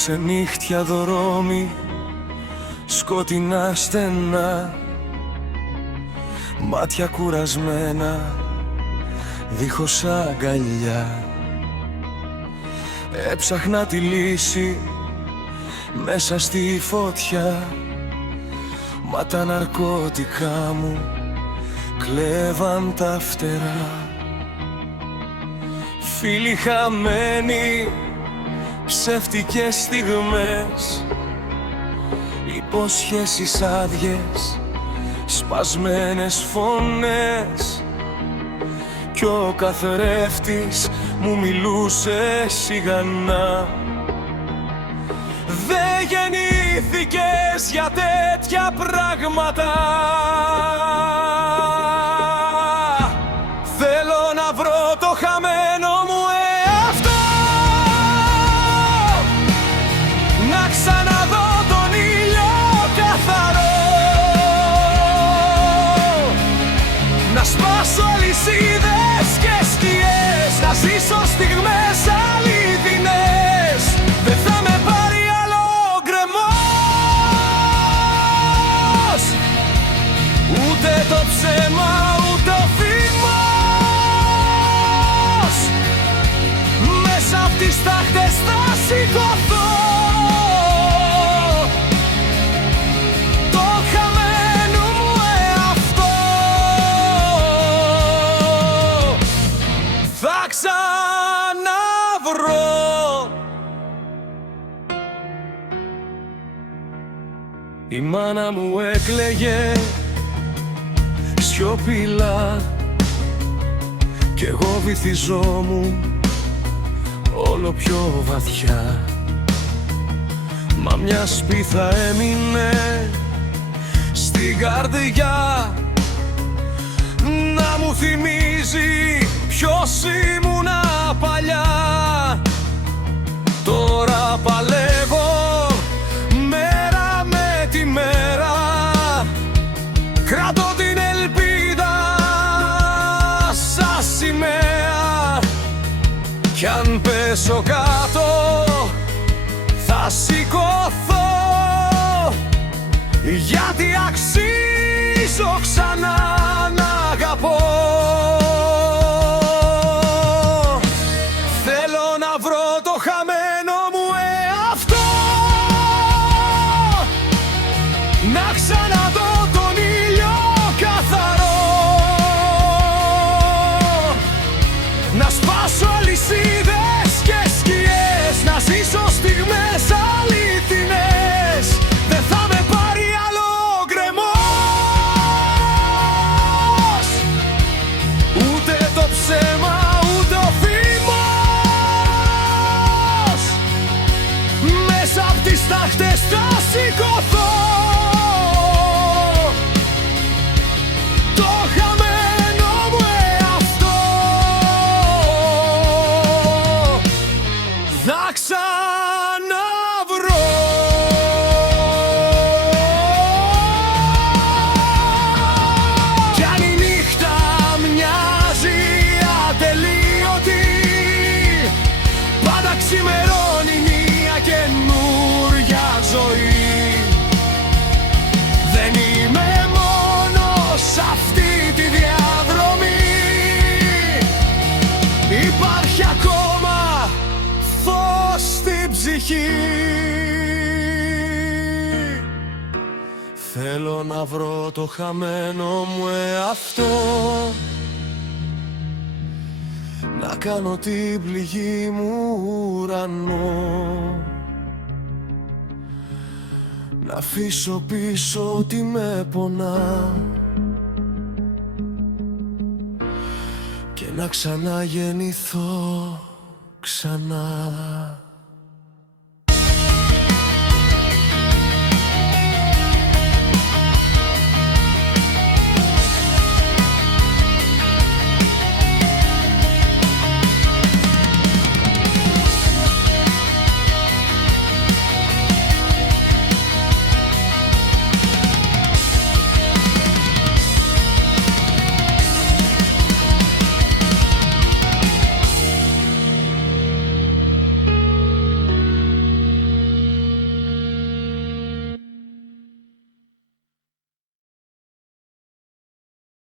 Ξενύχτια δρόμοι, σκοτεινά στενά, μάτια κουρασμένα, δίχως αγκαλιά. Έψαχνα τη λύση μέσα στη φωτιά, μα τα ναρκωτικά μου κλέβαν τα φτερά. Φίλοι χαμένοι, ψεύτικες στιγμές, υποσχέσεις άδειες, σπασμένες φωνές, κι ο καθρέφτης μου μιλούσε σιγανά. Δεν γεννήθηκες για τέτοια πράγματα. Θέλω να βρω το χαμένο μου εαυτό, να ξαναδώ τον ήλιο καθαρό, να σπάσω αλυσίδες και σκιές, να ζήσω στιγμές αληθινές. Δεν θα με πάρει άλλο γκρεμός, ούτε το ψέμα ούτε ο φήμος. Μέσα απ' τις τάχτες θα σηκωθώ, το χαμένο μου εαυτό θα ξαναβρω. Η μάνα μου έκλαιγε σιωπηλά κι εγώ βυθιζόμουν όλο πιο βαθιά. Μα μια σπίθα έμεινε στην καρδιά, να μου θυμίζει ποιος ήμουνα παλιά. Τώρα παλεύω μέρα με τη μέρα, κρατώ την ελπίδα σαν σημαία, κι αν πέσω κάτω θα σηκωθώ, γιατί αξίζω ξανά να αγαπώ. Θέλω να βρω το χαμένο μου εαυτό, να ξαναδώ τον ήλιο καθαρό, να σπάσω αλυσίδες και σκιές, να ζήσω στιγμές αληθινές. Δεν θα με πάρει άλλο γκρεμός, ούτε το ψέμα ούτε ο φήμος. Μέσα απ' τις τάχτες θα σηκωθώ, το χαμένο μου εαυτό θα ξαναβρω. Κι αν η νύχτα μοιάζει ατελείωτη, πάντα ξημερώνει μια καινούρια ζωή. Δεν είμαι μόνος σ' αυτή τη διαδρομή, υπάρχει ακόμα φως στην ψυχή. Θέλω να βρω το χαμένο μου εαυτό, να κάνω την πληγή μου ουρανό, να αφήσω πίσω ό,τι με πονά και να ξαναγεννηθώ ξανά.